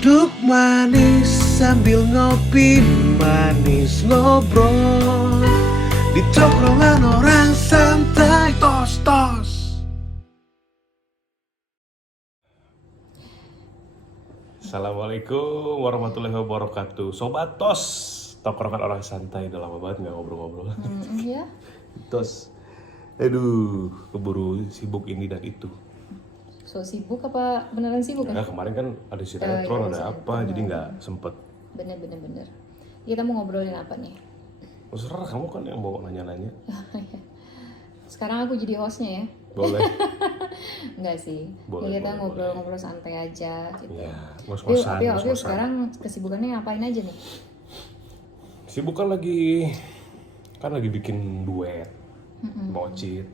Duduk manis sambil ngopi manis ngobrol di tongkrongan orang santai tos. Assalamualaikum warahmatullahi wabarakatuh. Sobat Tos, tongkrongan orang santai. Udah lama banget nggak ngobrol-ngobrol. Iya. Tos, aduh, keburu sibuk ini dan itu. So sibuk apa beneran sibuk Nah, kan? kemarin kan ada sinetron, ada apa, sinetron. jadi nggak sempet. Bener. Kita mau ngobrolin apa nih? Terserah kamu kan yang mau nanya-nanya. Sekarang aku jadi hostnya ya? Boleh. Enggak sih. Boleh, Kita boleh, ngobrol-ngobrol santai aja gitu. Ya, Tapi ngos-ngosan. sekarang kesibukannya ngapain aja nih? Sibuk kan lagi bikin duet, bocit,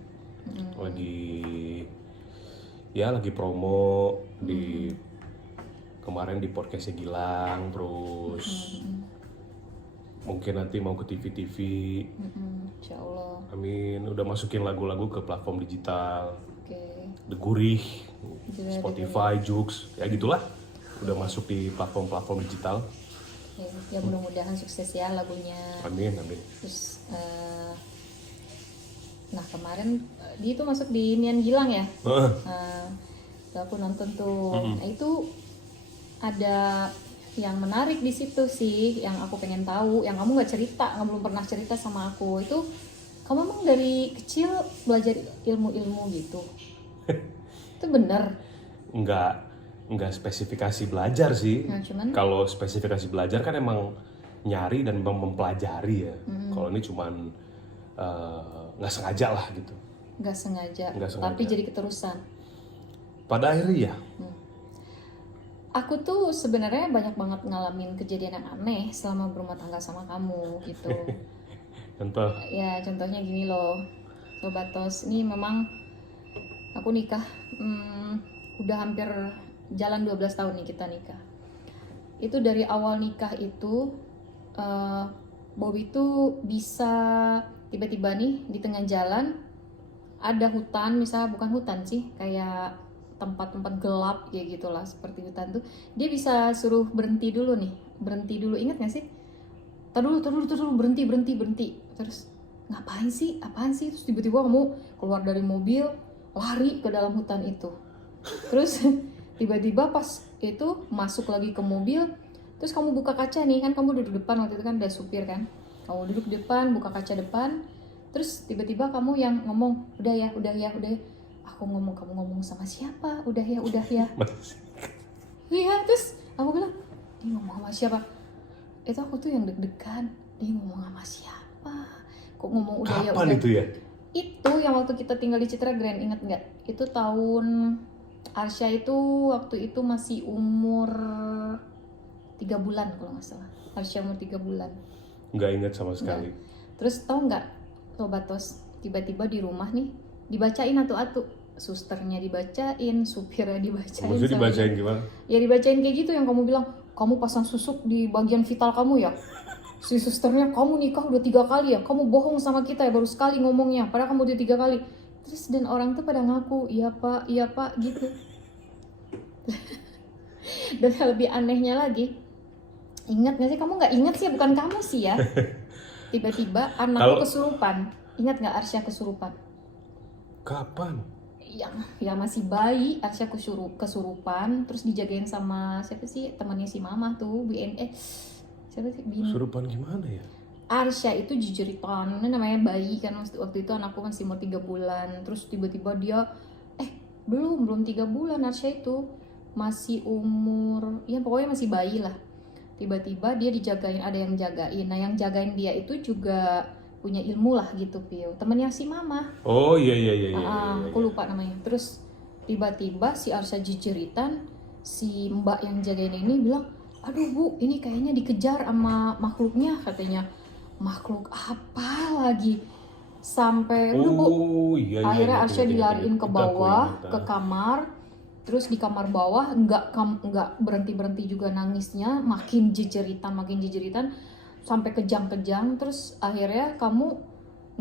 lagi promo di kemarin di podcastnya Gilang, terus mungkin nanti mau ke TV. Insya Allah. Amin, udah masukin lagu-lagu ke platform digital, Oke. The Gurih, Gila, Spotify, Joox, ya gitulah. Udah masuk di platform digital. Ya mudah-mudahan sukses ya lagunya. Amin. Terus nah kemarin dia tuh masuk di Nian Gilang ya. Tuh aku nonton tuh. Nah itu ada yang menarik di situ sih, yang aku pengen tahu, yang kamu belum pernah cerita sama aku. Itu kamu emang dari kecil belajar ilmu-ilmu gitu? Itu bener? Enggak spesifikasi belajar sih. Nah, cuman Kalau spesifikasi belajar kan emang nyari dan memang mempelajari ya. Kalau ini cuman nggak sengaja lah gitu. nggak sengaja, Nggak sengaja. tapi jadi keterusan. Pada akhirnya ya. Aku tuh sebenarnya banyak banget ngalamin kejadian yang aneh selama berumah tangga sama kamu gitu. Contoh. Ya contohnya gini loh, Sobat Tos, ini memang aku nikah udah hampir jalan 12 tahun nih kita nikah. Itu dari awal nikah itu Bobby tuh bisa tiba-tiba nih di tengah jalan ada hutan, misalnya bukan hutan sih, kayak tempat-tempat gelap ya gitulah, seperti hutan tuh dia bisa suruh berhenti dulu, ingat gak sih? Tar dulu, berhenti. Terus apaan sih? Terus tiba-tiba kamu keluar dari mobil, lari ke dalam hutan itu. Terus tiba-tiba pas itu masuk lagi ke mobil, terus kamu buka kaca nih, kan kamu duduk depan waktu itu kan, ada supir kan. Kamu duduk depan, buka kaca depan, terus tiba-tiba kamu yang ngomong, udah ya. Aku ngomong, kamu ngomong sama siapa? Udah ya. Iya, terus aku bilang, dia ngomong sama siapa? Itu aku tuh yang deg-degan, dia ngomong sama siapa? Kok ngomong udah ya. Kapan itu ya? Itu yang waktu kita tinggal di Citra Grand, ingat nggak? Itu tahun Arsya itu waktu itu masih umur 3 bulan kalau nggak salah. Arsya umur 3 bulan. Nggak ingat sama sekali. Terus tau nggak, Sobat Tos, tiba-tiba di rumah nih dibacain atu-atu, susternya dibacain, supirnya dibacain. Maksudnya dibacain gimana? Ya dibacain kayak gitu, yang kamu bilang kamu pasang susuk di bagian vital kamu ya. Si susternya, kamu nikah udah 3 kali ya, kamu bohong sama kita ya, baru sekali ngomongnya, padahal kamu udah 3 kali. Terus dan orang tuh pada ngaku, iya pak gitu. Dan yang lebih anehnya lagi, ingat gak sih, kamu nggak ingat sih, bukan kamu sih ya, tiba-tiba anakku kesurupan. Ingat nggak Arsya kesurupan? Kapan? Yang masih bayi, Arsya kesurupan, terus dijagain sama siapa sih, temannya si mama tuh, siapa sih? Kesurupan gimana ya? Arsya itu jejeritan, ini namanya bayi kan, waktu itu anakku masih umur 3 bulan, terus tiba-tiba dia, belum 3 bulan, Arsya itu masih umur, ya pokoknya masih bayi lah. Tiba-tiba dia dijagain, ada yang jagain, nah yang jagain dia itu juga punya ilmu lah gitu, Pio, temennya si mama. Oh iya. Aku lupa namanya. Terus tiba-tiba si Arsya jejeritan, si mbak yang jagain ini bilang, aduh bu, ini kayaknya dikejar sama makhluknya, katanya. Makhluk apa lagi? Sampai udah bu, akhirnya Arsya dilariin ke bawah, ke kamar. Terus di kamar bawah nggak berhenti juga nangisnya, makin jejeritan sampai kejang-kejang. Terus akhirnya kamu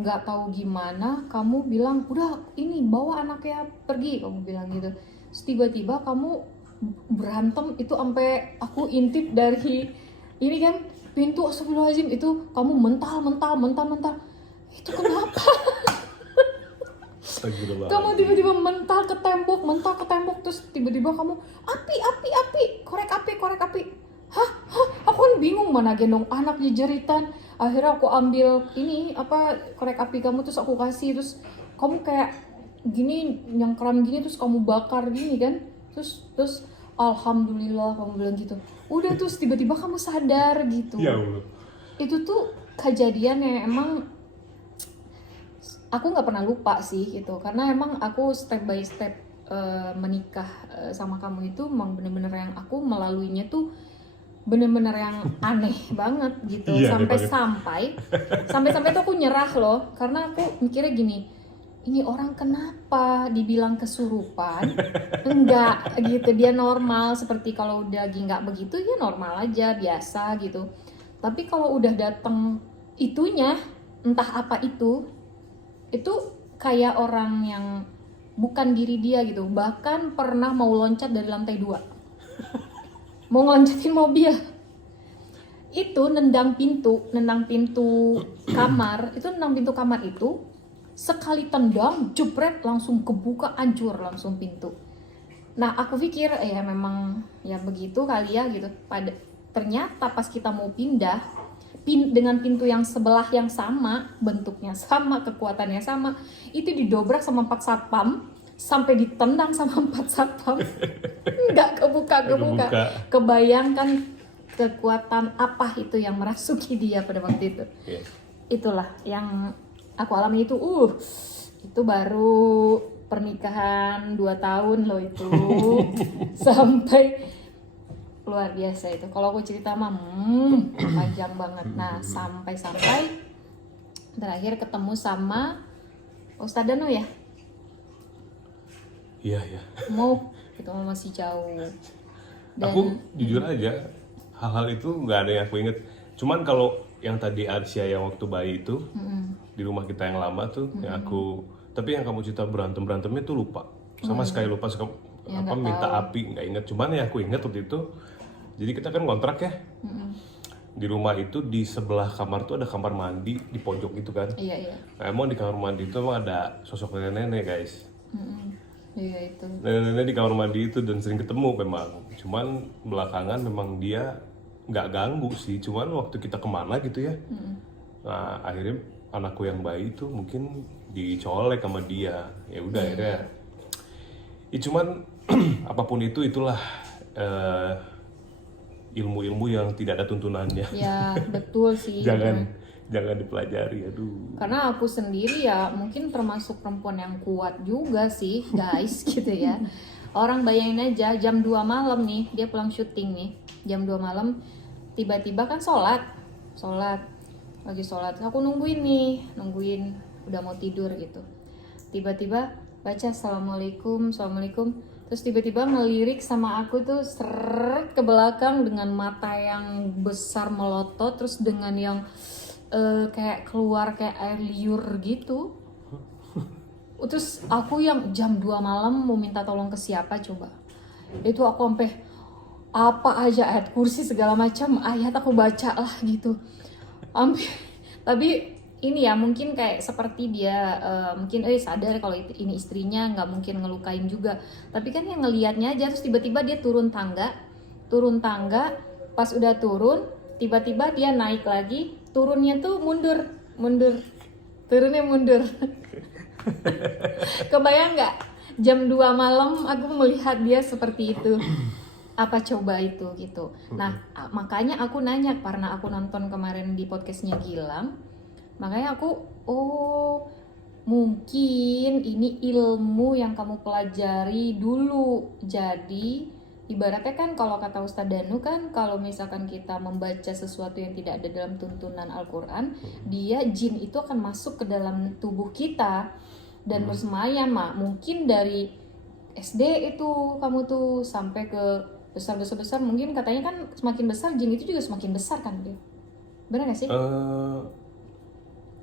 nggak tahu gimana, kamu bilang udah ini bawa anaknya pergi, kamu bilang gitu. Terus tiba-tiba kamu berantem itu sampai aku intip dari ini kan pintu, astagfirullahaladzim, itu kamu mental. Itu kenapa? Astagfirullah. Kamu tiba-tiba mental ke tembok, terus tiba-tiba kamu api, korek api. Hah? Aku kan bingung, mana gendong anak jeritan. Akhirnya aku ambil ini korek api kamu, terus aku kasih, terus kamu kayak gini nyangkram gini, terus kamu bakar gini kan. Terus alhamdulillah kamu bilang gitu. Udah, terus tiba-tiba kamu sadar gitu. Ya Allah. Itu tuh kejadian yang emang aku nggak pernah lupa sih gitu, karena emang aku step by step menikah sama kamu itu emang bener-bener yang aku melaluinya tuh bener-bener yang aneh banget gitu. Iya, sampai tuh aku nyerah loh, karena aku mikirnya gini, ini orang kenapa dibilang kesurupan? Enggak gitu, dia normal, seperti kalau udah lagi nggak begitu ya normal aja, biasa gitu. Tapi kalau udah dateng itunya, entah apa itu kayak orang yang bukan diri dia gitu. Bahkan pernah mau loncat dari lantai 2 mau ngeloncatin mobil, itu nendang pintu kamar itu sekali tendang jebret langsung kebuka, hancur langsung pintu. Nah aku pikir ya memang ya begitu kali ya gitu. Ternyata pas kita mau pindah dengan pintu yang sebelah yang sama, bentuknya sama, kekuatannya sama, itu didobrak sama 4 satpam, sampai ditendang sama 4 satpam. Nggak kebuka. Kebayangkan kekuatan apa itu yang merasuki dia pada waktu itu. Yeah. Itulah yang aku alami itu baru pernikahan 2 tahun loh itu. Sampai luar biasa itu. Kalau aku cerita mah panjang banget. Nah, sampai terakhir ketemu sama Ustadz Danu ya? Iya. Mau ketemu masih jauh. Dan Aku jujur aja, hal-hal itu nggak ada yang aku inget. Cuman kalau yang tadi Arsya yang waktu bayi itu di rumah kita yang lama tuh, tapi yang kamu cerita berantemnya tuh lupa. Sama sekali lupa. Ya, Minta api nggak inget. Cuman ya aku inget waktu itu. Jadi kita kan kontrak ya. Di rumah itu di sebelah kamar tuh ada kamar mandi di pojok itu kan. Iya. Nah, emang di kamar mandi itu emang ada sosok nenek guys. Iya itu. Nenek di kamar mandi itu dan sering ketemu memang. Cuman belakangan memang dia nggak ganggu sih. Cuman waktu kita kemana gitu ya. Nah akhirnya anakku yang bayi itu mungkin dicolek sama dia. Ya udah akhirnya. Ya cuman apapun itulah ilmu-ilmu yang tidak ada tuntunannya. Ya betul sih. jangan dipelajari, aduh. Karena aku sendiri ya mungkin termasuk perempuan yang kuat juga sih guys gitu ya. Orang bayangin aja jam 2 malam nih, dia pulang syuting nih, jam 2 malam tiba-tiba kan sholat, aku nungguin udah mau tidur gitu, tiba-tiba baca assalamualaikum, terus tiba-tiba ngelirik sama aku tuh seret ke belakang dengan mata yang besar melotot, terus dengan yang kayak keluar kayak air liur gitu. Terus aku yang jam 2 malam mau minta tolong ke siapa coba. Itu aku sampai apa aja ayat kursi segala macam ayat aku baca lah gitu. Tapi ini ya mungkin kayak seperti dia mungkin sadar kalau ini istrinya, nggak mungkin ngelukain juga. Tapi kan yang ngelihatnya aja, terus tiba-tiba dia turun tangga, pas udah turun tiba-tiba dia naik lagi, turunnya tuh mundur, turunnya mundur. Kebayang nggak jam 2 malam aku melihat dia seperti itu? Apa coba itu gitu. Nah makanya aku nanya, karena aku nonton kemarin di podcastnya Gilang, makanya aku mungkin ini ilmu yang kamu pelajari dulu. Jadi ibaratnya kan kalau kata Ustadz Danu kan, kalau misalkan kita membaca sesuatu yang tidak ada dalam tuntunan Al-Quran, dia jin itu akan masuk ke dalam tubuh kita dan bersemayam. Mungkin dari SD itu kamu tuh sampai ke besar, mungkin katanya kan semakin besar jin itu juga semakin besar kan dia. Benar gak sih?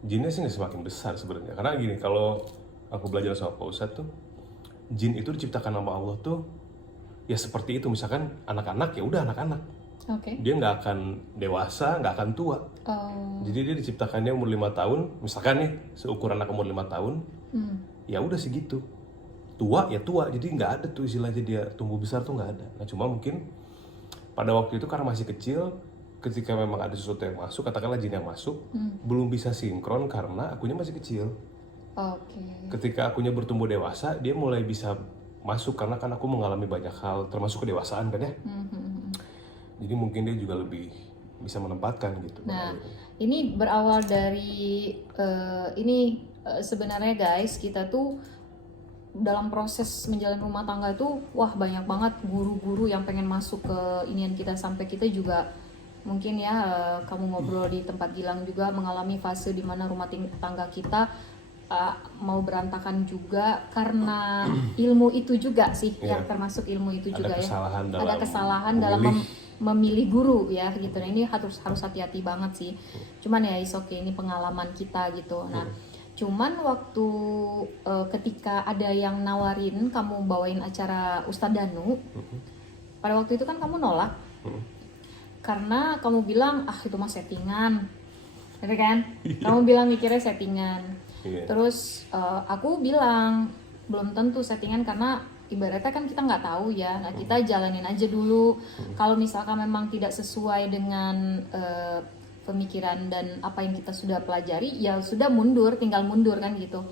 Jinnya sih nggak semakin besar sebenarnya, karena gini, kalau aku belajar sama Pak Ustadz tuh, jin itu diciptakan sama Allah tuh ya seperti itu. Misalkan anak-anak ya udah anak-anak, Oke. dia nggak akan dewasa, nggak akan tua. Oh. Jadi dia diciptakannya umur 5 tahun, misalkan nih seukuran anak umur 5 tahun, ya udah segitu. Tua ya tua, jadi nggak ada tuh istilahnya dia tumbuh besar tuh nggak ada. Nah cuma mungkin pada waktu itu karena masih kecil, ketika memang ada sesuatu yang masuk, katakanlah jin yang masuk, belum bisa sinkron karena akunya masih kecil. Oke. Ketika akunya bertumbuh dewasa, dia mulai bisa masuk karena kan aku mengalami banyak hal, termasuk kedewasaan kan ya. Jadi mungkin dia juga lebih bisa menempatkan gitu. Nah, ini berawal dari sebenarnya guys, kita tuh dalam proses menjalani rumah tangga itu wah banyak banget guru-guru yang pengen masuk ke inian kita, sampai kita juga mungkin ya kamu ngobrol di tempat Gilang juga mengalami fase di mana rumah tangga kita mau berantakan juga karena ilmu itu juga sih, yang termasuk ilmu itu juga ya. Ada kesalahan dalam memilih guru ya gitu. Nah, ini harus hati-hati banget sih. Cuman ya is okay, ini pengalaman kita gitu. Nah, cuman waktu ketika ada yang nawarin kamu bawain acara Ustadz Danu, pada waktu itu kan kamu nolak. Karena kamu bilang itu mah settingan. Gitu kan? Kamu bilang mikirnya settingan. Terus aku bilang belum tentu settingan, karena ibaratnya kan kita nggak tahu ya. Nah, kita jalanin aja dulu. Kalau misalkan memang tidak sesuai dengan pemikiran dan apa yang kita sudah pelajari, ya sudah mundur, tinggal mundur kan gitu.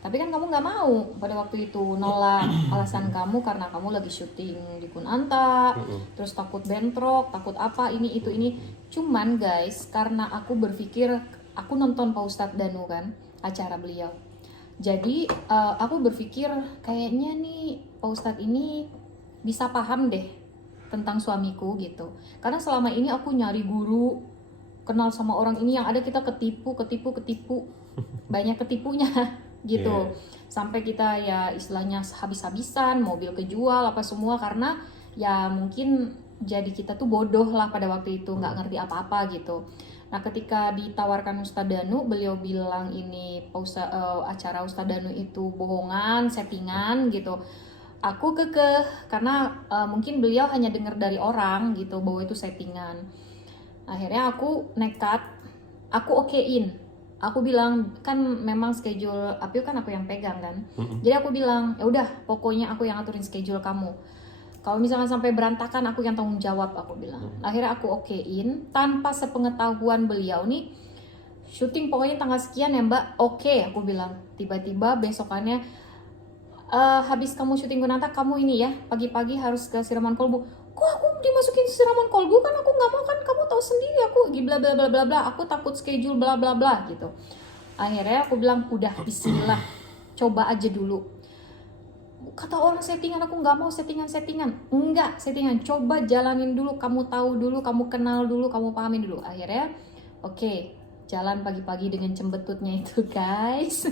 Tapi kan kamu nggak mau pada waktu itu, nolak. Alasan kamu karena kamu lagi syuting di Kunanta, terus takut bentrok, takut apa ini itu ini. Cuman guys, karena aku berpikir, aku nonton Pak Ustadz Danu kan, acara beliau. Jadi aku berpikir kayaknya nih Pak Ustadz ini bisa paham deh tentang suamiku gitu. Karena selama ini aku nyari guru, kenal sama orang ini, yang ada kita ketipu, banyak ketipunya gitu. Sampai kita ya istilahnya habis-habisan, mobil kejual apa semua, karena ya mungkin jadi kita tuh bodoh lah pada waktu itu, nggak ngerti apa-apa gitu. Nah, ketika ditawarkan Ustadz Danu, beliau bilang ini acara Ustadz Danu itu bohongan, settingan gitu. Aku kekeh karena mungkin beliau hanya dengar dari orang gitu bahwa itu settingan. Akhirnya aku nekat, aku okein. Aku bilang kan memang schedule Apio kan aku yang pegang kan. Jadi aku bilang ya udah pokoknya aku yang aturin schedule kamu. Kalau misalkan sampai berantakan aku yang tanggung jawab, aku bilang. Akhirnya aku okein tanpa sepengetahuan beliau nih. Syuting pokoknya tanggal sekian ya Mbak. Oke, aku bilang. Tiba-tiba besokannya habis kamu syuting Kunanta, kamu ini ya pagi-pagi harus ke siraman kolbu. Kok aku dimasukin siraman kolbu? Kan aku nggak mau, kan kamu tahu sendiri aku bla bla bla bla bla. Aku takut schedule bla bla bla gitu. Akhirnya aku bilang udah bismillah, coba aja dulu. Kata orang settingan, aku nggak mau settingan. Enggak settingan, coba jalanin dulu, kamu tahu dulu, kamu kenal dulu, kamu pahamin dulu. Akhirnya oke, jalan pagi-pagi dengan cembetutnya itu guys.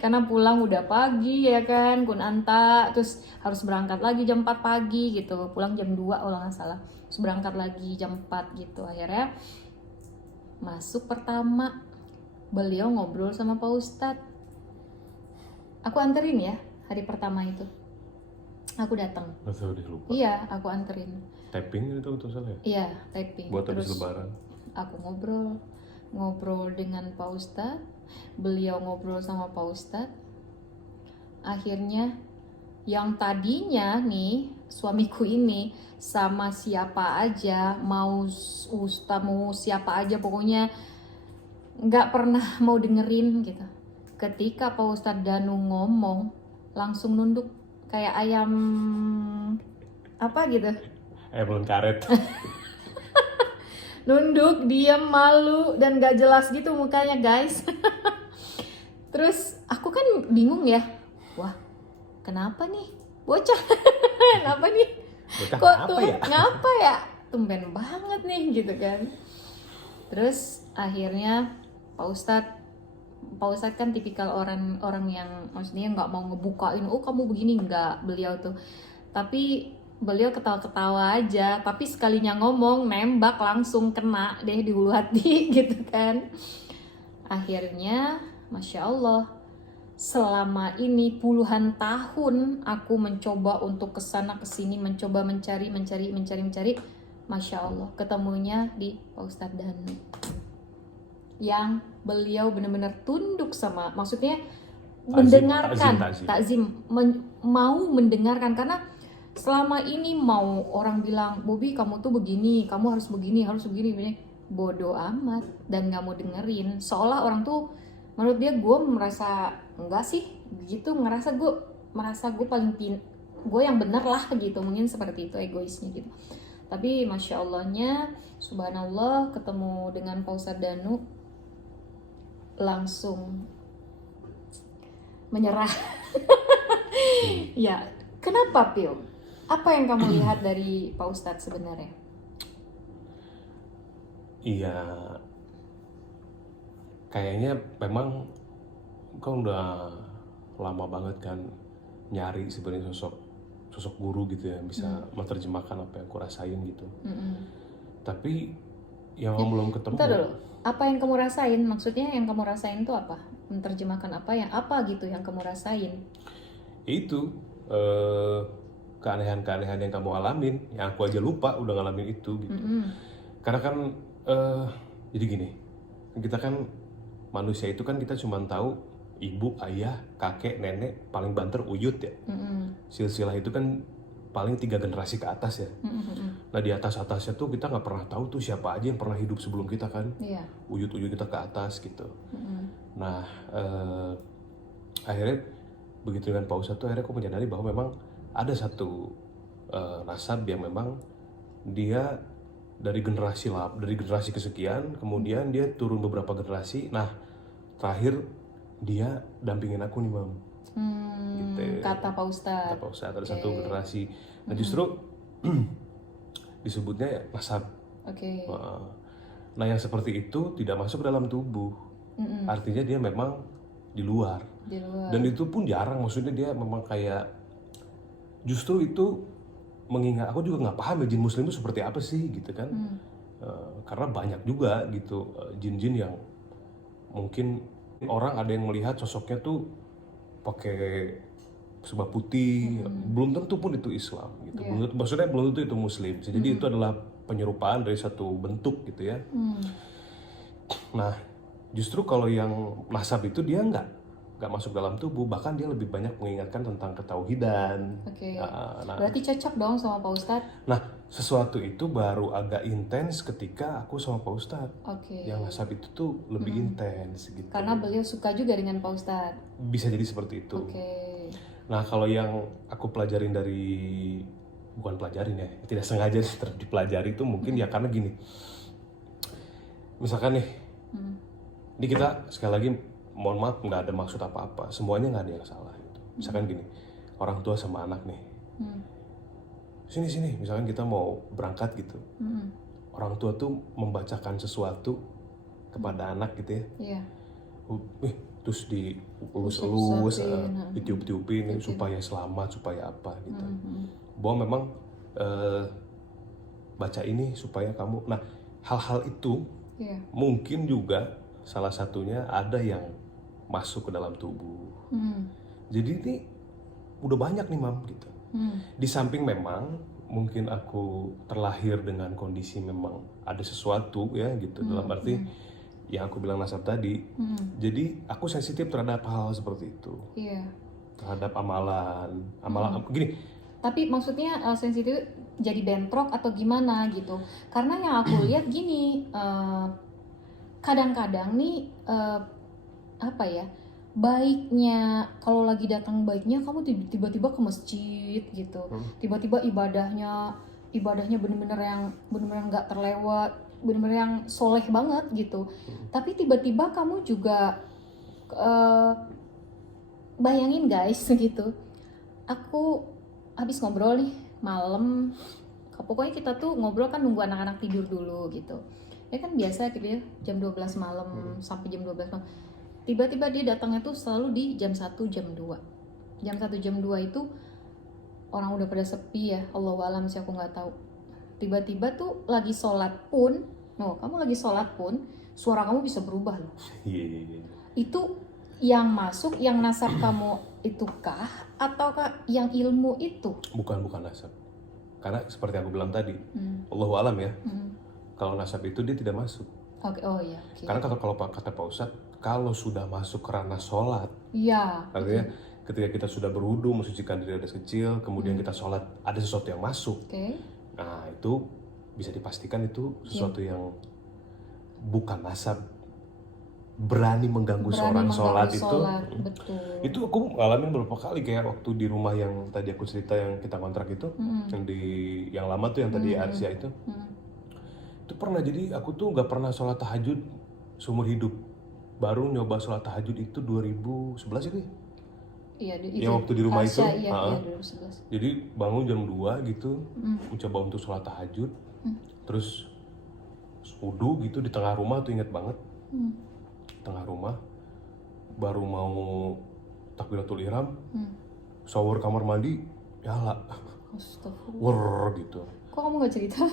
Karena pulang udah pagi ya kan, Kunanta, terus harus berangkat lagi jam 4 pagi gitu, pulang jam 2 kalau nggak salah, terus berangkat lagi jam 4 gitu. Akhirnya masuk pertama, beliau ngobrol sama Pak Ustadz. Aku anterin ya hari pertama itu, aku datang. Iya, aku anterin. Tapping itu betul salah ya? Iya, tapping. Buat habis terus lebaran. Aku ngobrol dengan Pak Ustadz, beliau ngobrol sama Pak Ustadz. Akhirnya yang tadinya nih suamiku ini sama siapa aja, mau ustaz mau siapa aja, pokoknya nggak pernah mau dengerin gitu. Ketika Pak Ustadz Danu ngomong, langsung nunduk kayak ayam apa gitu. Ayam belum karet. Nunduk, diam, malu, dan gak jelas gitu mukanya guys. Terus aku kan bingung ya, wah kenapa nih bocah? Kenapa nih? Bocah Kok ngapa tuh ya? ngapa ya? Tumben banget nih gitu kan. Terus akhirnya Pak Ustadz kan tipikal orang yang maksudnya nggak mau ngebukain, oh kamu begini, nggak, beliau tuh. Tapi beliau ketawa-ketawa aja, tapi sekalinya ngomong nembak langsung kena deh di hulu hati gitu kan. Akhirnya Masya Allah selama ini puluhan tahun aku mencoba untuk kesana kesini, mencoba mencari, Masya Allah, ketemunya di Pak Ustadz Danu. Yang beliau benar-benar tunduk sama, maksudnya mendengarkan, mau mendengarkan. Karena selama ini mau orang bilang, Bobby kamu tuh begini, kamu harus begini, bodoh amat, dan gak mau dengerin. Seolah orang tuh, menurut dia gue merasa, enggak sih, gitu, merasa gue paling gue yang bener lah gitu, mungkin seperti itu egoisnya gitu. Tapi Masya Allahnya, subhanallah, ketemu dengan Pak Ustadz Danu, langsung menyerah. Ya, kenapa Pio? Apa yang kamu lihat dari Pak Ustadz sebenarnya? Iya, kayaknya memang kau udah lama banget kan nyari sebenarnya sosok guru gitu ya, bisa menerjemahkan apa yang aku rasain gitu. Tapi yang belum ketemu. Bentar dulu, apa yang kamu rasain? Maksudnya yang kamu rasain itu apa? Menerjemahkan apa gitu yang kamu rasain? Itu keanehan-keanehan yang kamu alamin, yang aku aja lupa udah ngalamin itu gitu. Karena kan jadi gini, kita kan manusia itu kan kita cuma tahu ibu, ayah, kakek, nenek, paling banter uyut ya. Silsilah itu kan paling 3 generasi ke atas ya. Nah di atasnya tuh kita nggak pernah tahu tuh siapa aja yang pernah hidup sebelum kita kan. Uyut-uyut kita ke atas gitu. Nah akhirnya begitu dengan Pak Ustadz tuh akhirnya aku menyadari bahwa memang ada satu nasab yang memang dia dari generasi kesekian, kemudian dia turun beberapa generasi. Nah terakhir dia dampingin aku nih Mam. Gitu. Kata Pak Ustadz. Ada satu generasi. Nah justru disebutnya nasab. Nah yang seperti itu tidak masuk dalam tubuh. Artinya dia memang di luar. Dan itu pun jarang. Maksudnya dia memang kayak, justru itu mengingat, aku juga nggak paham ya jin muslim itu seperti apa sih gitu kan. Karena banyak juga gitu jin-jin yang mungkin orang ada yang melihat sosoknya tuh pakai serba putih, belum tentu pun itu Islam gitu. Maksudnya belum tentu itu Muslim. Jadi itu adalah penyerupaan dari satu bentuk gitu ya. Nah, justru kalau yang nasab itu dia nggak masuk dalam tubuh, bahkan dia lebih banyak mengingatkan tentang ketauhidan. Berarti cocok dong sama Pak Ustadz. Nah, sesuatu itu baru agak intens ketika aku sama Pak Ustadz. Yang nasab itu tuh lebih intens gitu. Karena beliau suka juga dengan Pak Ustadz. Bisa jadi seperti itu. Nah, kalau yang aku pelajarin bukan pelajarin ya, tidak sengaja dipelajari itu mungkin ya karena gini. Misalkan nih, ini kita sekali lagi mohon maaf nggak ada maksud apa-apa, semuanya nggak ada yang salah gitu. Misalkan gini, orang tua sama anak nih, sini, misalkan kita mau berangkat gitu, orang tua tuh membacakan sesuatu kepada anak gitu ya, terus dielus-elus, ditiup-tiupin supaya selamat, supaya apa gitu. Bahwa memang baca ini supaya kamu, nah hal-hal itu mungkin juga salah satunya ada yang masuk ke dalam tubuh. Jadi ini udah banyak nih Mam gitu. Di samping memang mungkin aku terlahir dengan kondisi memang ada sesuatu ya gitu, dalam arti yang aku bilang nasab tadi. Jadi aku sensitif terhadap hal seperti itu. Terhadap amalan gini. Tapi maksudnya sensitif jadi bentrok atau gimana gitu? Karena yang aku lihat gini, kadang-kadang nih baiknya kalau lagi datang baiknya kamu tiba-tiba ke masjid gitu, tiba-tiba ibadahnya benar-benar yang nggak terlewat, benar-benar yang soleh banget gitu. Tapi tiba-tiba kamu juga bayangin guys gitu, aku habis ngobrol nih malam, pokoknya kita tuh ngobrol kan nunggu anak-anak tidur dulu gitu. Ya kan biasa gitu ya, jam 12 malam sampai jam 12 malam. Tiba-tiba dia datangnya tuh selalu di jam 1, jam 2. Jam 1, jam 2 itu orang udah pada sepi ya, Allahualam sih aku nggak tahu. Tiba-tiba tuh lagi sholat pun, kamu lagi sholat pun, suara kamu bisa berubah loh. Itu yang masuk, yang nasab kamu itukah, ataukah yang ilmu itu? Bukan nasab. Karena seperti aku bilang tadi, Allahu alam ya. Kalau nasab itu dia tidak masuk. Oke, oh iya. Oke. Karena kalau kata Pak Ustadz, kalau sudah masuk ke ranah sholat, Iya. artinya ketika kita sudah berwudu, mensucikan diri dari kecil, kemudian kita sholat, ada sesuatu yang masuk. Oke. Nah itu bisa dipastikan itu sesuatu yang bukan nasab, berani mengganggu seorang sholat itu. Betul. Itu aku ngalamin beberapa kali, kayak waktu di rumah yang tadi aku cerita yang kita kontrak itu, yang lama tuh yang tadi Arsia itu. Itu pernah, jadi aku tuh nggak pernah sholat tahajud seumur hidup. Baru nyoba sholat tahajud itu 2011 itu ya? Iya, yang waktu di rumah itu. Iya, 2011. Jadi bangun jam 2 gitu, mencoba untuk sholat tahajud, terus wudu gitu di tengah rumah tuh, inget banget. Tengah rumah, baru mau takbiratul ihram, shower kamar mandi, nyala. Astagfirullah. Gitu. Kok kamu gak cerita?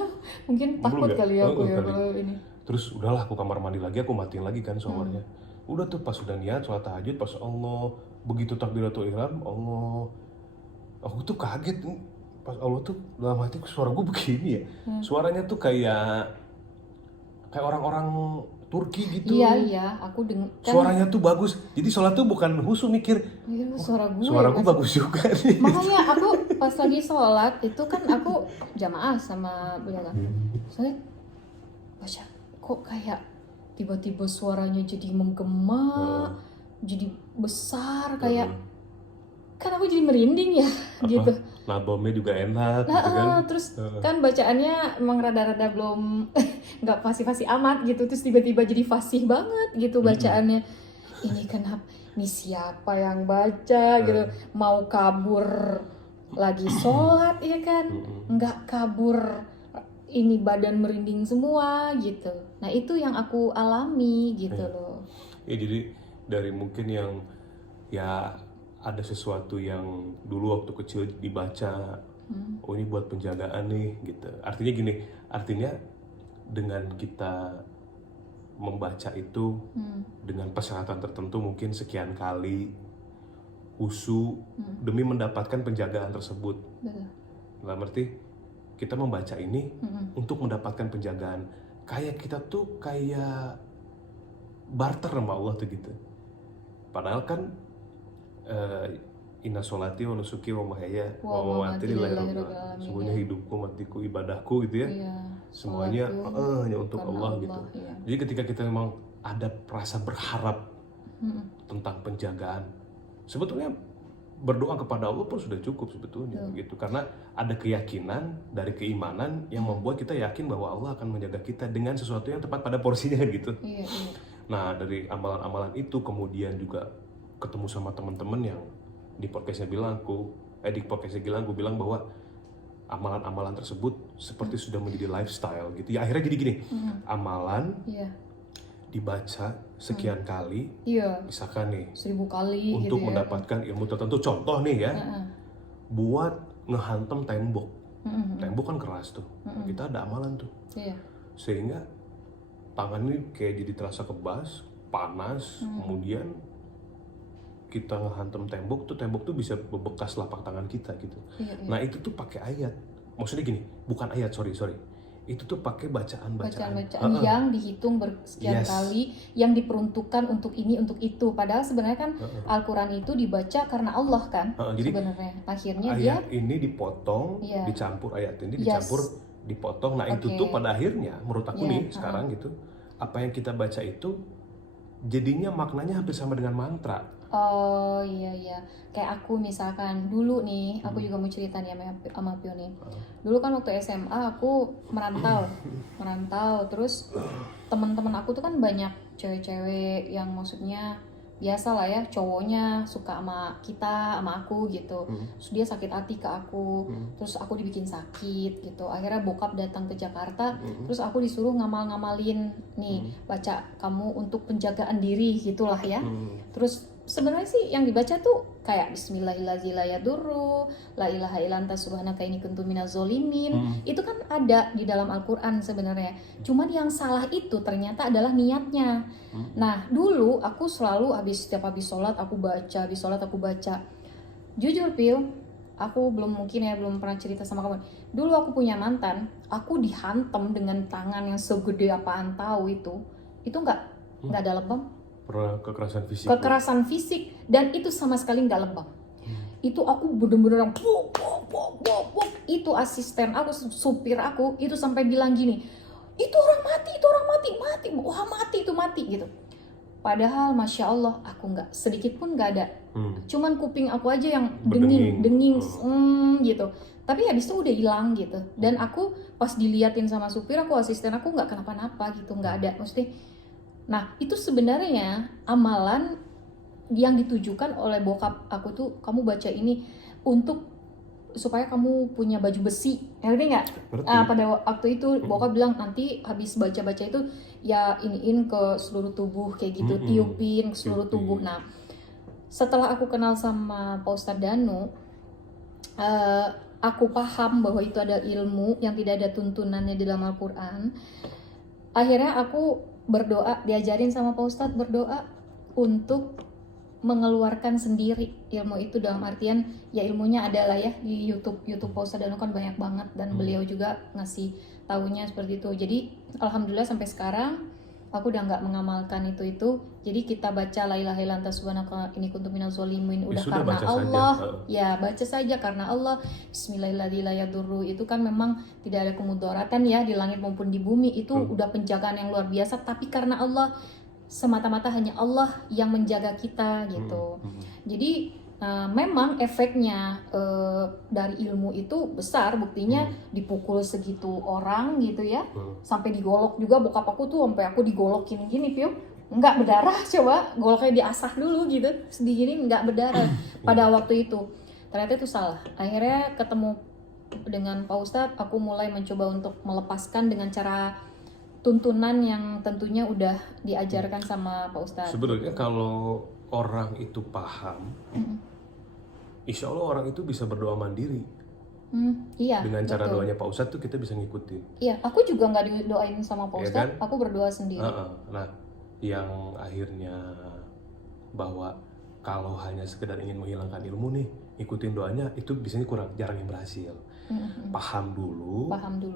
Mungkin takut Belum ya? kali ya aku ya Kali. kalau ini. Terus udahlah aku kamar mandi lagi, aku matiin lagi kan showernya. Udah tuh pas udah niat sholat tahajud, pas Allah begitu takbiratul ihram, Allah, aku tuh kaget pas Allah tuh dalam hatiku, suara gue begini ya. Suaranya tuh kayak orang-orang Turki gitu. Iya, aku dengar. Suaranya tuh bagus. Jadi sholat tuh bukan khusyuk mikir, Suara gue bagus juga nih. Makanya aku pas lagi sholat itu kan aku jamaah sama beliau. Soalnya baca kok kayak tiba-tiba suaranya jadi menggema, jadi besar kayak kan aku jadi merinding ya gitu. Nadamnya juga enak gitu kan. Terus kan bacaannya emang rada-rada belum nggak fasih-fasih amat gitu, terus tiba-tiba jadi fasih banget gitu bacaannya. Ini kenapa? Ini siapa yang baca gitu? Mau kabur lagi sholat ya kan? Nggak kabur, ini badan merinding semua gitu. Nah itu yang aku alami gitu loh. Ya jadi dari mungkin yang ya ada sesuatu yang dulu waktu kecil dibaca, oh ini buat penjagaan nih gitu. Artinya gini, artinya dengan kita membaca itu dengan persyaratan tertentu, mungkin sekian kali khusyuk demi mendapatkan penjagaan tersebut. Betul. Dalam arti kita membaca ini untuk mendapatkan penjagaan. Kayak kita tuh kayak barter sama Allah tuh gitu. Padahal kan inna sholati wa nusuki wa mahyaya wa mamati lillahi rabbil alamin. Semuanya hidupku, matiku, ibadahku gitu ya. Iya, semuanya hanya untuk Allah gitu. Iya. Jadi ketika kita memang ada rasa berharap tentang penjagaan, sebetulnya berdoa kepada Allah pun sudah cukup sebetulnya gitu. Karena ada keyakinan dari keimanan yang membuat kita yakin bahwa Allah akan menjaga kita dengan sesuatu yang tepat pada porsinya gitu. Iya. Nah dari amalan-amalan itu kemudian juga ketemu sama teman-teman yang di podcastnya Gilang, gue bilang bahwa amalan-amalan tersebut seperti sudah menjadi lifestyle gitu. Ya akhirnya jadi gini, amalan dibaca sekian kali, misalkan nih 1000 kali untuk gitu mendapatkan ilmu tertentu. Contoh nih ya, buat ngehantem tembok. Tembok kan keras tuh, kita ada amalan tuh, sehingga tangan ini kayak jadi terasa kebas, panas, kemudian kita ngehantem tembok tuh bisa bebekas lapak tangan kita gitu. Nah itu tuh pakai ayat, maksudnya gini, bukan ayat, sorry, itu tuh pakai bacaan yang dihitung sekian kali, yang diperuntukkan untuk ini untuk itu. Padahal sebenarnya kan Al-Quran itu dibaca karena Allah kan. Jadi sebenarnya akhirnya ayat ini dipotong, dicampur ayat ini dicampur, dipotong. Nah itu tuh pada akhirnya menurut aku nih sekarang gitu, apa yang kita baca itu jadinya maknanya hampir sama dengan mantra. Oh iya, kayak aku misalkan dulu nih, aku juga mau cerita nih sama Pio nih. Dulu kan waktu SMA aku merantau, terus teman-teman aku tuh kan banyak cewek-cewek yang maksudnya biasa lah ya, cowoknya suka sama kita, sama aku gitu. Terus dia sakit hati ke aku, terus aku dibikin sakit gitu. Akhirnya bokap datang ke Jakarta, terus aku disuruh ngamalin nih, baca kamu untuk penjagaan diri gitulah ya. Terus sebenarnya sih yang dibaca tuh kayak Bismillahirrahmanirrahim, La ilaha illa anta subhanaka inni kuntu minaz zolimin. Itu kan ada di dalam Al-Qur'an sebenarnya. Cuman yang salah itu ternyata adalah niatnya. Nah, dulu aku selalu setiap habis sholat aku baca. Jujur Pil, aku belum pernah cerita sama kamu. Dulu aku punya mantan, aku dihantam dengan tangan yang segede apaan tahu itu nggak ada lebam. Pernah kekerasan fisik Dan itu sama sekali nggak lebam. Itu aku bener-bener yang puk. Itu asisten aku, supir aku itu sampai bilang gini, itu orang mati, wah mati gitu. Padahal masya Allah aku nggak sedikit pun nggak ada. Cuman kuping aku aja yang denging gitu. Tapi habis itu udah hilang gitu. Dan aku pas diliatin sama supir aku, asisten aku nggak kenapa-napa gitu, nggak ada maksudnya. Nah itu sebenarnya amalan yang ditujukan oleh bokap aku tuh, kamu baca ini untuk supaya kamu punya baju besi, ngerti nggak? Pada waktu itu bokap bilang nanti habis baca-baca itu ya iniin ke seluruh tubuh kayak gitu, tiupin ke seluruh tubuh. Nah setelah aku kenal sama Pak Ustadz Danu, aku paham bahwa itu ada ilmu yang tidak ada tuntunannya di dalam Al-Quran. Akhirnya aku berdoa, diajarin sama Pak Ustadz berdoa untuk mengeluarkan sendiri ilmu itu, dalam artian ya ilmunya adalah ya di YouTube Pak Ustadz Danu kan banyak banget, dan beliau juga ngasih taunya seperti itu. Jadi alhamdulillah sampai sekarang aku udah nggak mengamalkan itu. Jadi kita baca la ilaha illa anta subhanaka inni kuntu minaz zolimin udah karena Allah saja. Ya baca saja karena Allah. Bismillahirrahmanirrahim itu kan memang tidak ada kemudaratan ya di langit maupun di bumi, itu udah penjagaan yang luar biasa, tapi karena Allah, semata-mata hanya Allah yang menjaga kita gitu. Jadi memang efeknya dari ilmu itu besar, buktinya dipukul segitu orang gitu ya, sampai digolok juga bokap aku tuh, sampai aku digolokin gini Pio, nggak berdarah, coba goloknya diasah dulu gitu, sedih gini nggak berdarah. Pada waktu itu ternyata itu salah. Akhirnya ketemu dengan Pak Ustadz, aku mulai mencoba untuk melepaskan dengan cara tuntunan yang tentunya udah diajarkan sama Pak Ustadz. Sebenarnya kalau orang itu paham, insya Allah orang itu bisa berdoa mandiri. Iya. Dengan cara doanya Pak Ustadz tuh kita bisa ngikutin. Iya, aku juga nggak didoain sama Pak Ustadz, aku berdoa sendiri. Nah, yang akhirnya bahwa kalau hanya sekedar ingin menghilangkan ilmu nih, ikutin doanya, itu biasanya jarang yang berhasil. Paham dulu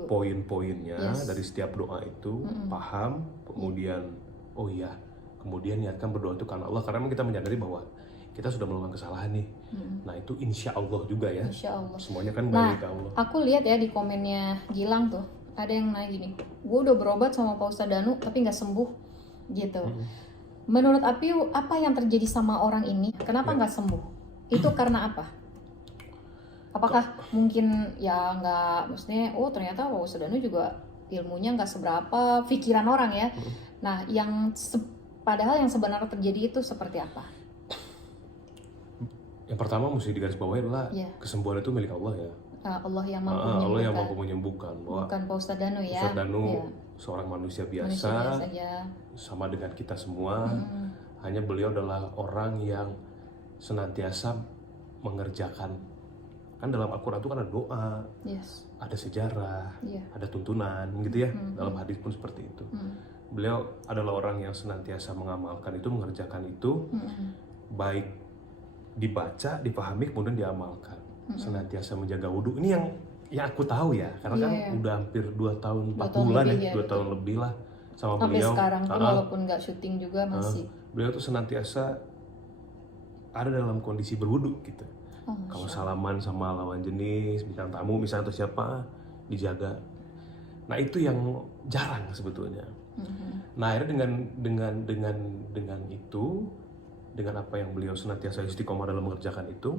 poin-poinnya dari setiap doa itu, paham, kemudian oh iya, kemudian niatkan berdoa itu karena Allah, karena kita menyadari bahwa kita sudah melakukan kesalahan nih. Nah itu insya Allah juga ya. Insya Allah. Semuanya kan balik ke Allah. Aku lihat ya di komennya Gilang tuh, ada yang nanya gini, gue udah berobat sama Pak Ustadz Danu tapi nggak sembuh gitu. Menurut Apiu, apa yang terjadi sama orang ini? Kenapa nggak sembuh? Itu karena apa? Apakah mungkin ya nggak, maksudnya ternyata Pak Ustadz Danu juga ilmunya nggak seberapa, pikiran orang ya. Nah padahal yang sebenarnya terjadi itu seperti apa? Yang pertama mesti digarisbawahi adalah kesembuhan itu milik Allah ya. Allah yang mampu menyembuhkan. Allah yang mampu menyembuhkan. Bukan Pak Ustadz Danu ya. Ustadz Danu seorang manusia biasa sama dengan kita semua. Hanya beliau adalah orang yang senantiasa mengerjakan. Kan dalam Al-Quran itu kan ada doa, ada sejarah, ada tuntunan gitu ya. Dalam hadis pun seperti itu. Beliau adalah orang yang senantiasa mengamalkan itu, mengerjakan itu, baik dibaca, dipahami, kemudian diamalkan. Senantiasa menjaga wudhu. Ini yang aku tahu ya, karena kan udah hampir 2 tahun 4 bulan ya, 2 tahun lebih lah sama sampai beliau. Sampai sekarang pun walaupun nggak syuting juga masih. Beliau tuh senantiasa ada dalam kondisi berwudhu gitu. Kalau salaman sama lawan jenis, bintang tamu misalnya atau siapa, dijaga. Nah itu yang jarang sebetulnya. Nah akhirnya dengan itu, dengan apa yang beliau senantiasa istiqomah dalam mengerjakan itu,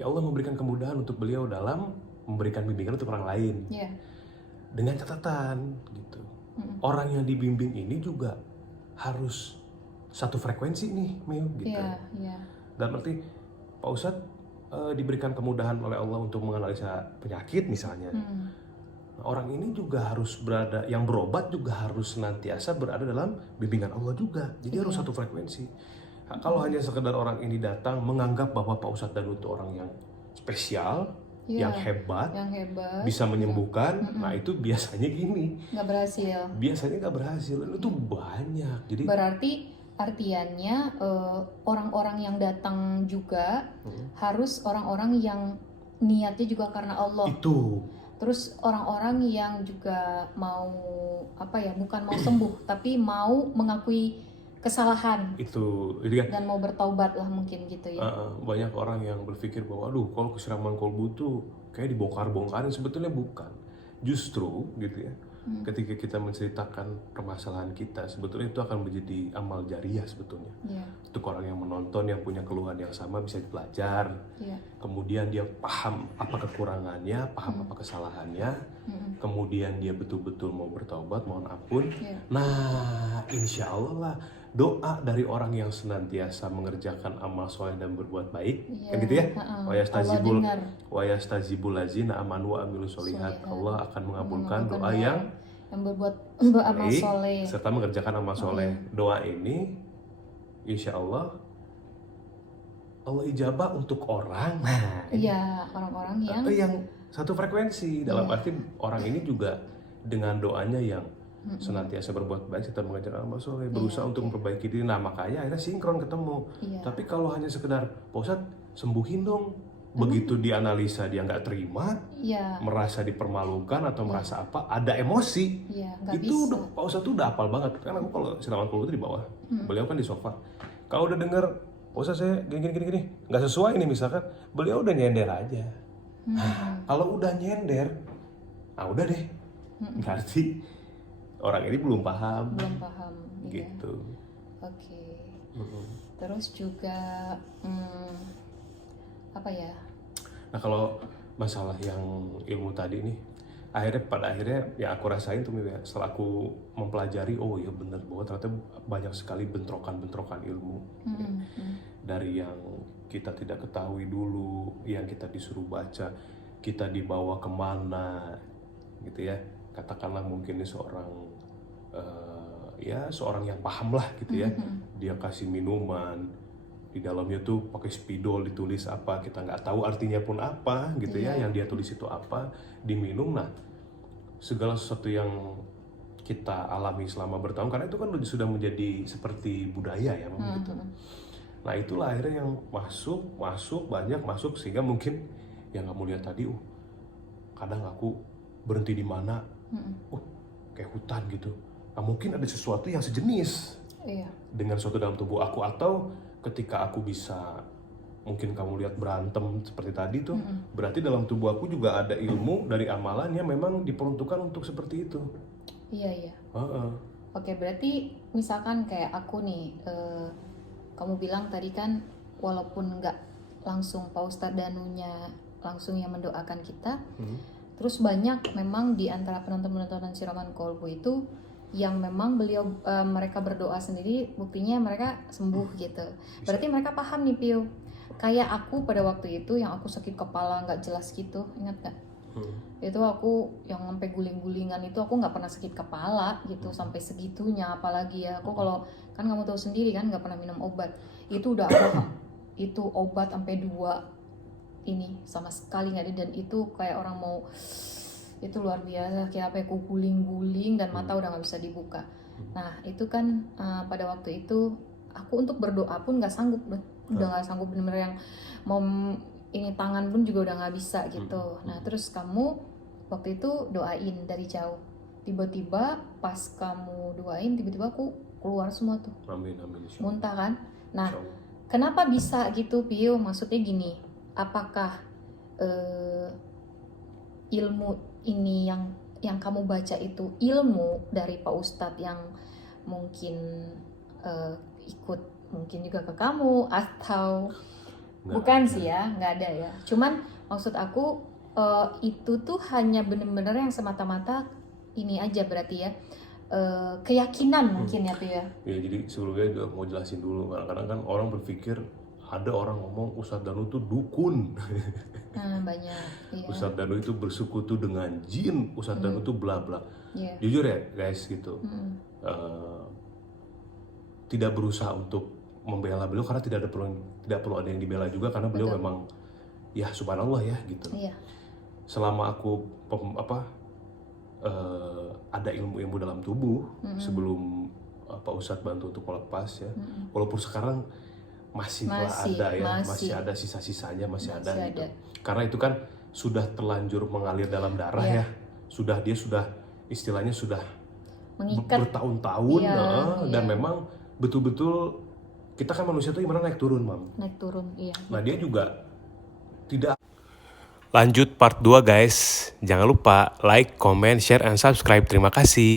ya Allah memberikan kemudahan untuk beliau dalam memberikan bimbingan untuk orang lain. Dengan catatan gitu. Orang yang dibimbing ini juga harus satu frekuensi nih, Meo gitu. Dan berarti Pak Ustadz diberikan kemudahan oleh Allah untuk menganalisa penyakit misalnya. Orang ini juga harus berada, yang berobat juga harus senantiasa berada dalam bimbingan Allah juga. Jadi harus satu frekuensi. Kalau hanya sekedar orang ini datang menganggap bahwa Pak Ustadz Danu itu orang yang spesial, Iya, yang hebat, yang hebat, bisa menyembuhkan, nah itu biasanya gini, nggak berhasil. biasanya nggak berhasil, itu banyak. Jadi Berarti artiannya orang-orang yang datang juga harus orang-orang yang niatnya juga karena Allah. itu Terus orang-orang yang juga mau apa ya, bukan mau sembuh tapi mau mengakui kesalahan jadi kan dan mau bertaubat lah mungkin gitu ya. banyak orang yang berpikir bahwa aduh kalau kesiraman kolbu tuh kayak dibongkar-bongkarin, sebetulnya bukan. Justru gitu ya, ketika kita menceritakan permasalahan kita, sebetulnya itu akan menjadi amal jariah sebetulnya. Iya, Untuk orang yang menonton yang punya keluhan yang sama bisa belajar, iya. kemudian dia paham apa kekurangannya, paham apa kesalahannya, kemudian dia betul-betul mau bertaubat, mohon ampun. Iya. Nah, insya Allah lah doa dari orang yang senantiasa mengerjakan amal soleh dan berbuat baik, Iya, kan gitu ya. Allah Wa yastajibul ladzina amanu wa amilus sholihat. Allah akan mengabulkan doa yang berbuat amal baik soleh. serta mengerjakan amal soleh. Doa ini insya Allah ijabah untuk orang. Nah, Iya, orang-orang yang satu frekuensi. Dalam arti orang ini juga dengan doanya yang senantiasa berbuat baik serta mengerjakan amal soleh, berusaha untuk memperbaiki diri. Nah, makanya akhirnya sinkron ketemu. Iya. Tapi kalau hanya sekedar Pak Ustadz sembuhin dong, begitu dianalisa dia nggak terima, Iya, merasa dipermalukan atau merasa apa, ada emosi. iya, nggak Itu bisa. udah Pak Ustadz tuh udah hafal banget. Karena aku kalau siraman kolbu itu di bawah, beliau kan di sofa. Kalau udah denger Pak Ustadz saya gini, nggak sesuai nih misalkan, beliau udah nyender aja. Nah, kalau udah nyender, nah udah deh, berarti orang ini belum paham, Belum paham. Iya. gitu. Oke. Terus juga apa ya? Nah kalau masalah yang ilmu tadi nih, pada akhirnya yang aku rasain tuh ya, setelah aku mempelajari, oh iya bener bahwa ternyata banyak sekali bentrokan-bentrokan ilmu ya. Dari yang kita tidak ketahui dulu, yang kita disuruh baca, kita dibawa kemana gitu ya. Katakanlah mungkin ini seorang yang paham lah gitu ya. Dia kasih minuman, di dalamnya tuh pakai spidol, ditulis apa, kita nggak tahu artinya pun apa gitu ya, yang dia tulis itu apa, diminum. Nah, segala sesuatu yang kita alami selama bertahun, karena itu kan sudah menjadi seperti budaya ya memang gitu. Nah, itulah akhirnya yang banyak masuk, sehingga mungkin yang kamu lihat tadi, kadang aku berhenti di mana, kayak hutan gitu. Nah, mungkin ada sesuatu yang sejenis dengan sesuatu dalam tubuh aku, atau ketika aku bisa, mungkin kamu lihat berantem seperti tadi tuh, berarti dalam tubuh aku juga ada ilmu dari amalan yang memang diperuntukkan untuk seperti itu. Iya. Oke, berarti misalkan kayak aku nih, kamu bilang tadi kan walaupun nggak langsung Pak Ustadz Danunya langsung yang mendoakan kita, terus banyak memang di antara penonton-penonton siraman kolbu itu yang memang mereka berdoa sendiri, buktinya mereka sembuh gitu. Berarti mereka paham nih Pio. Kayak aku pada waktu itu yang aku sakit kepala nggak jelas gitu, ingat nggak? Itu aku yang sampai guling-gulingan itu aku nggak pernah sakit kepala gitu sampai segitunya, apalagi ya aku kalau kan kamu tahu sendiri kan nggak pernah minum obat. Itu udah aku itu obat sampai 2 ini sama sekali nggak ada, dan itu kayak orang mau, itu luar biasa, kayak apa ya, aku guling-guling dan mata udah nggak bisa dibuka. Nah itu kan pada waktu itu aku untuk berdoa pun nggak sanggup, udah nggak sanggup, bener-bener yang mau ini tangan pun juga udah nggak bisa gitu. Nah terus kamu waktu itu doain dari jauh, tiba-tiba pas kamu doain tiba-tiba aku keluar semua tuh, Amin. muntah kan. Nah kenapa bisa gitu Pio? Maksudnya gini, apakah ilmu ini yang kamu baca itu ilmu dari Pak Ustadz yang mungkin ikut mungkin juga ke kamu, atau bukan sih ya, nggak ada ya. Cuman maksud aku itu tuh hanya bener-bener yang semata-mata ini aja berarti ya, keyakinan mungkin ya tuh ya. Ya jadi sebelumnya juga mau jelasin dulu, kadang-kadang kan orang berpikir ada orang ngomong Ustadz Danu itu dukun. Banyak. Iya. Ustadz Danu itu bersekutu dengan jin, Ustadz Danu itu bla bla. Yeah. Jujur ya guys gitu, tidak berusaha untuk membela beliau karena tidak perlu ada yang dibela juga karena beliau memang ya subhanallah ya gitu. Iya. Selama aku ada ilmu-ilmu dalam tubuh sebelum Pak Ustadz bantu untuk melepas ya. Walaupun sekarang masih ada sisa-sisanya masih ada gitu. Karena itu kan sudah terlanjur mengalir dalam darah ya. Dia sudah istilahnya sudah Mengikat. bertahun-tahun dan memang betul-betul kita kan manusia tuh gimana naik turun, Mam. Naik turun, iya. Nah, dia juga tidak. Lanjut part 2 guys. Jangan lupa like, comment, share, and subscribe. Terima kasih.